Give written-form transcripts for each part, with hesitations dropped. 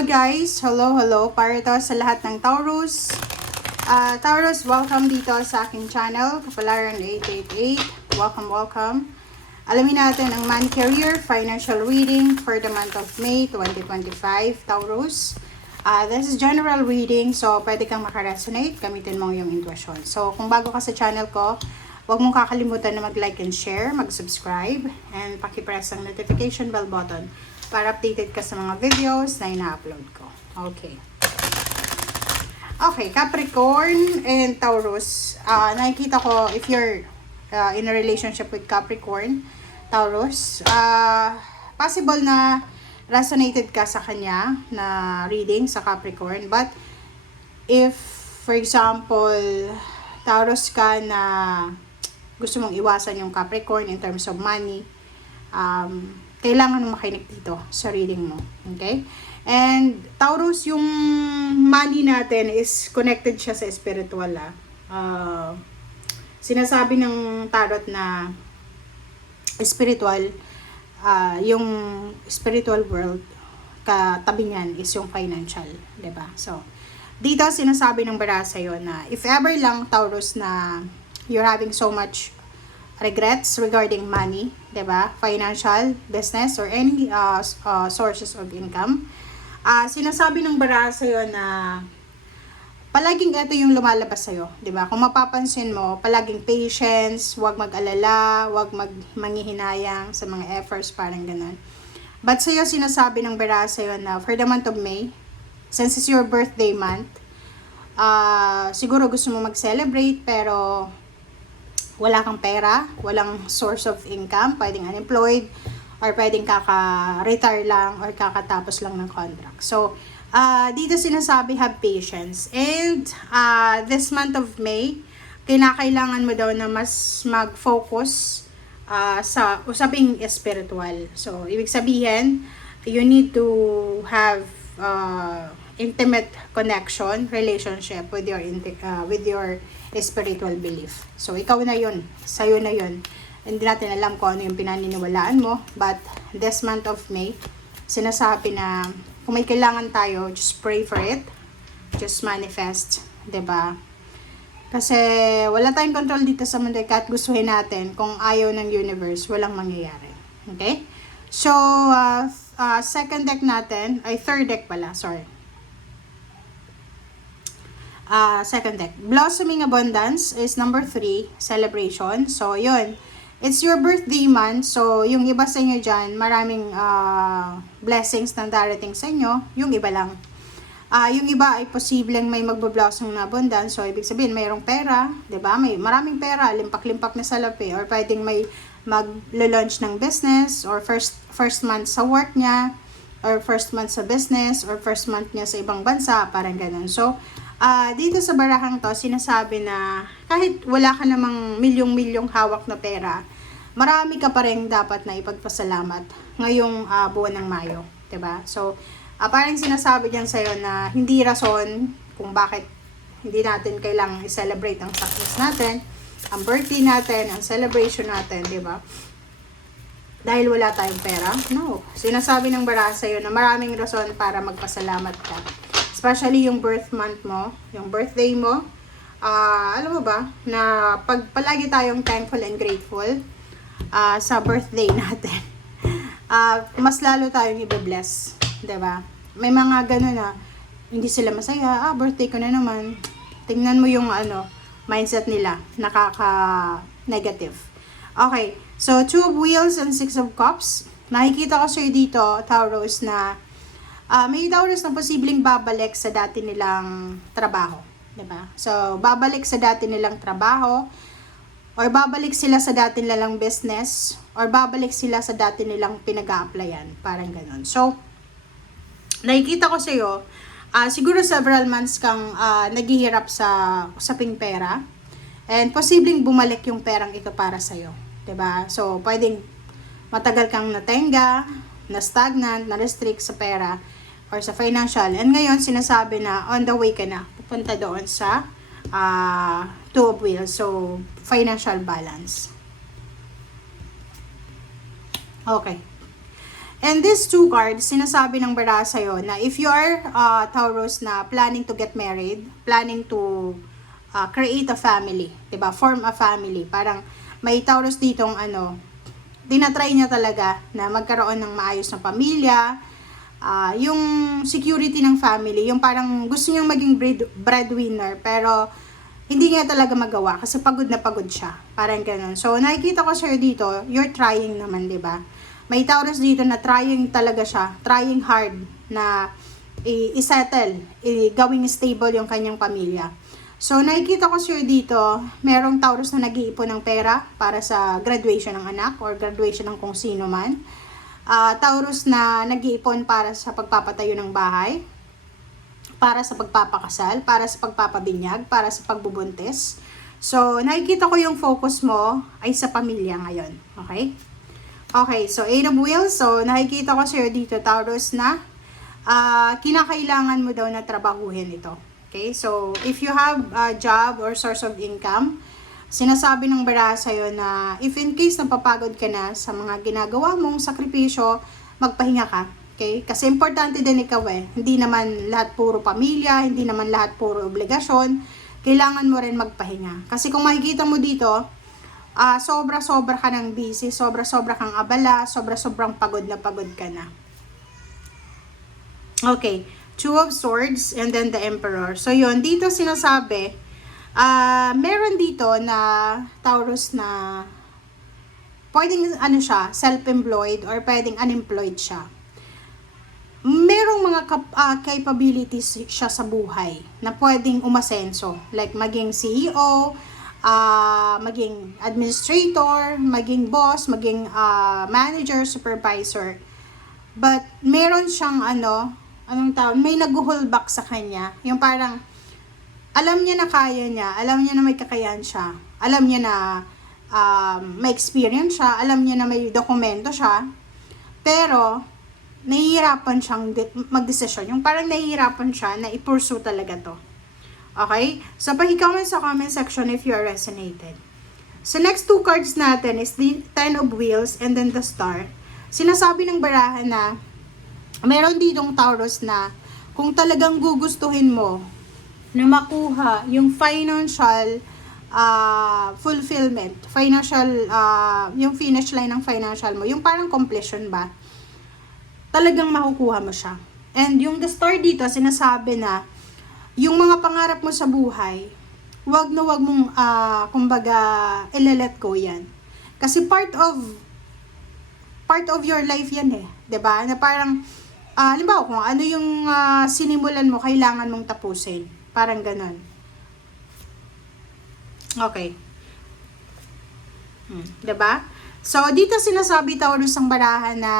Hello guys! Hello! Para to sa lahat ng Taurus. Taurus, welcome dito sa aking channel, Kapalaran 888. Welcome. Alamin natin ang money, career, financial reading for the month of May 2025, Taurus. This is general reading, so pwede kang makaresonate, gamitin mo yung intuition. So kung bago ka sa channel ko, huwag mong kakalimutan na mag-like and share, mag-subscribe, and pakipress ang notification bell button para updated ka sa mga videos na ina-upload ko. Okay, Capricorn and Taurus. Nakikita ko, if you're in a relationship with Capricorn, Taurus, possible na resonated ka sa kanya na reading sa Capricorn. But, if, for example, Taurus ka na gusto mong iwasan yung Capricorn in terms of money, kailangan mo makinig dito sa reading mo. Okay? And Taurus, yung money natin is connected siya sa spiritual. Sinasabi ng tarot na spiritual, yung spiritual world, katabi niyan is yung financial. Diba? So, dito sinasabi ng bara sa'yo na if ever lang, Taurus, na you're having so much regrets regarding money, diba? Financial, business, or any sources of income. Sinasabi ng bara sa'yo na palaging ito yung lumalabas sa'yo, diba? Kung mapapansin mo, palaging patience, huwag mag-alala, huwag manghihinayang sa mga efforts, parang ganun. But sa'yo, sinasabi ng bara sa'yo na for the month of May, since it's your birthday month, siguro gusto mo mag-celebrate, pero wala kang pera, walang source of income, pwedeng unemployed, or pwedeng kaka-retire lang, or kakatapos lang ng contract. So, dito sinasabi, have patience. And, this month of May, kinakailangan mo daw na mas mag-focus sa usaping spiritual. So, ibig sabihin, you need to have intimate connection, relationship with your spiritual belief. So, ikaw na yun. Sa'yo na yun. Hindi natin alam kung ano yung pinaniniwalaan mo. But, this month of May, sinasabi na kung may kailangan tayo, just pray for it. Just manifest. 'Di ba? Kasi, wala tayong control dito sa mundo. Kahit gustuhin natin, kung ayaw ng universe, walang mangyayari. Okay? So, second deck natin, ay third deck pala, sorry. Second deck. Blossoming Abundance is number 3, celebration. So, yun. It's your birthday month. So, yung iba sa inyo dyan, maraming blessings na darating sa inyo. Yung iba lang. Yung iba ay posibleng may magbo-blossom na abundance. So, ibig sabihin, mayroong pera. 'Di ba? May maraming pera. Limpak-limpak na salapi. Or pwedeng may mag-launch ng business. Or first month sa work niya. Or first month sa business. Or first month niya sa ibang bansa. Parang ganun. So, dito sa barahang to, sinasabi na kahit wala ka namang milyong-milyong hawak na pera, marami ka pa rin dapat na ipagpasalamat ngayong buwan ng Mayo. 'Di ba? So, parang sinasabi diyan sa'yo na hindi rason kung bakit hindi natin kailangang i-celebrate ang success natin, ang birthday natin, ang celebration natin, 'di ba? Dahil wala tayong pera. No. Sinasabi ng bara sa'yo na maraming rason para magpasalamat ka. Especially yung birth month mo, yung birthday mo. Alam mo ba, na palagi tayong thankful and grateful sa birthday natin, mas lalo tayong i-bless. Diba? May mga gano'n na hindi sila masaya. Birthday ko na naman. Tingnan mo yung mindset nila. Nakaka-negative. Okay. So, 2 of Wheels and 6 of Cups. Nakikita ko sa'yo dito, Taurus, na may Taurus na posibleng babalik sa dati nilang trabaho. Diba? So, babalik sa dati nilang trabaho, or babalik sila sa dati nilang business, or babalik sila sa dati nilang pinag-a-applyan. Parang ganun. So, nakikita ko sa'yo, siguro several months kang naghihirap sa usaping pera, and posibleng bumalik yung perang ito para sa'yo. Diba? So, pwedeng matagal kang natenga, na-stagnant, na-restrict sa pera, or sa financial. And ngayon, sinasabi na on the way ka na, pupunta doon sa 2 of Wheels. So, financial balance. Okay. And these two cards, sinasabi ng bara sa'yo na if you are Taurus na planning to get married, planning to create a family, 'di ba? Form a family. Parang may Taurus ditong tinatry niya talaga na magkaroon ng maayos na pamilya, yung security ng family, yung parang gusto niyang maging breadwinner, pero hindi niya talaga magawa kasi pagod na pagod siya. Parang ganun. So, nakikita ko sa'yo dito, you're trying naman, 'di ba? May Taurus dito na trying talaga siya, trying hard na i-settle, gawing stable yung kanyang pamilya. So, nakikita ko sa'yo dito, merong Taurus na nag-iipon ng pera para sa graduation ng anak or graduation ng kung sino man. Taurus na nag-iipon para sa pagpapatayo ng bahay, para sa pagpapakasal, para sa pagpapabinyag, para sa pagbubuntis. So, nakikita ko yung focus mo ay sa pamilya ngayon. Okay? Okay, so 8 of Wheels. So, nakikita ko sa'yo dito, Taurus, na kinakailangan mo daw na trabahuhin ito. Okay, so if you have a job or source of income, sinasabi ng bara sa'yo na if in case napapagod ka na sa mga ginagawa mong sakripisyo, magpahinga ka. Okay? Kasi importante din ikaw Hindi naman lahat puro pamilya, hindi naman lahat puro obligasyon. Kailangan mo rin magpahinga. Kasi kung makikita mo dito, sobra-sobra ka ng busy, sobra-sobra kang abala, sobra-sobrang pagod na pagod ka na. Okay, Two of Swords and then the Emperor. So yun, dito sinasabi, meron dito na Taurus na pwedeng siya, self-employed or pwedeng unemployed siya. Merong mga capabilities siya sa buhay na pwedeng umasenso, like maging CEO, maging administrator, maging boss, maging manager, supervisor. But meron siyang may nag-hold back sa kanya. Yung parang alam niya na kaya niya, alam niya na may kakayahan siya, alam niya na may experience siya, alam niya na may dokumento siya, pero nahihirapan siyang mag-desisyon. Yung parang nahihirapan siya na i-pursue talaga to. Okay? So, pahikawan sa comment section if you are resonated. So, next two cards natin is the Ten of Wheels and then the Star. Sinasabi ng barahan na meron ditong Taurus na kung talagang gugustuhin mo na makuha yung financial fulfillment, yung finish line ng financial mo, yung parang completion ba, talagang makukuha mo siya. And yung the Star dito, sinasabi na yung mga pangarap mo sa buhay, wag mong kumbaga i-let go yan. Kasi part of your life yan 'di ba? Na parang halimbawa kung ano yung sinimulan mo, kailangan mong tapusin. Parang ganon. Okay. 'Di ba? So, dito sinasabi Taurus ang barahan na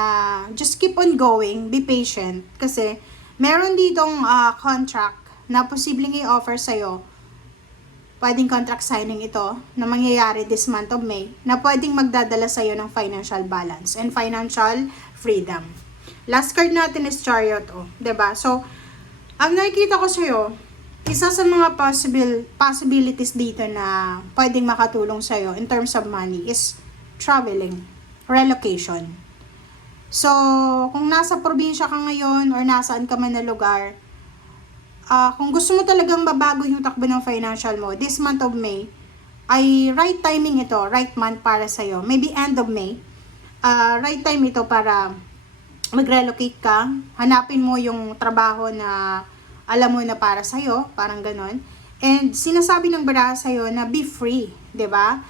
just keep on going, be patient. Kasi, meron ditong contract na posibleng i-offer sa'yo. Pwedeng contract signing ito na mangyayari this month of May na pwedeng magdadala sa'yo ng financial balance and financial freedom. Last card natin is Chariot, 'di ba? So, ang nakikita ko sa'yo, isa sa mga possibilities dito na pwedeng makatulong sa'yo in terms of money is traveling, relocation. So, kung nasa probinsya ka ngayon or nasaan ka man na lugar, kung gusto mo talagang mabago yung takbo ng financial mo, this month of May, ay right timing ito, right month para sa'yo. Maybe end of May, right time ito para mag-relocate ka, hanapin mo yung trabaho na alam mo na para sa'yo, parang ganon. And sinasabi ng bara sa'yo na be free, 'di ba?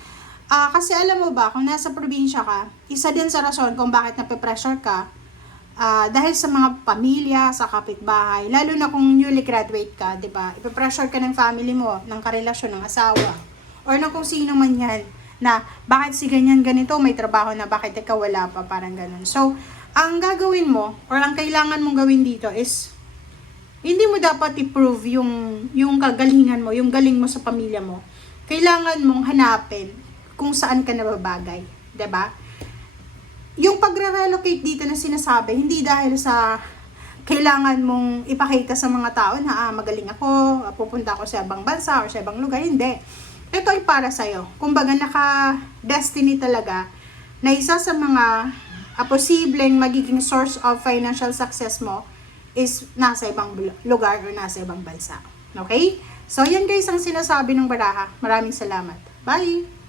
Kasi alam mo ba, kung nasa probinsya ka, isa din sa rason kung bakit nape-pressure ka, dahil sa mga pamilya, sa kapitbahay, lalo na kung newly graduate ka, 'di ba? Ipe-pressure ka ng family mo, ng karelasyon, ng asawa, or ng kung sino man yan, na bakit si ganyan ganito, may trabaho na, bakit ikaw wala pa, parang ganun. So, ang gagawin mo, or ang kailangan mong gawin dito is, hindi mo dapat i-prove yung kagalingan mo, yung galing mo sa pamilya mo. Kailangan mong hanapin kung saan ka nababagay, 'di ba? Yung pagre-relocate dito na sinasabi, hindi dahil sa kailangan mong ipakita sa mga tao na magaling ako, pupunta ako sa ibang bansa or sa ibang lugar, hindi. Ito ay para sa'yo. Kumbaga naka-destiny talaga na isa sa mga a posibleng magiging source of financial success mo is nasa ibang lugar or nasa ibang bansa. Okay? So, yan guys ang sinasabi ng baraha. Maraming salamat. Bye!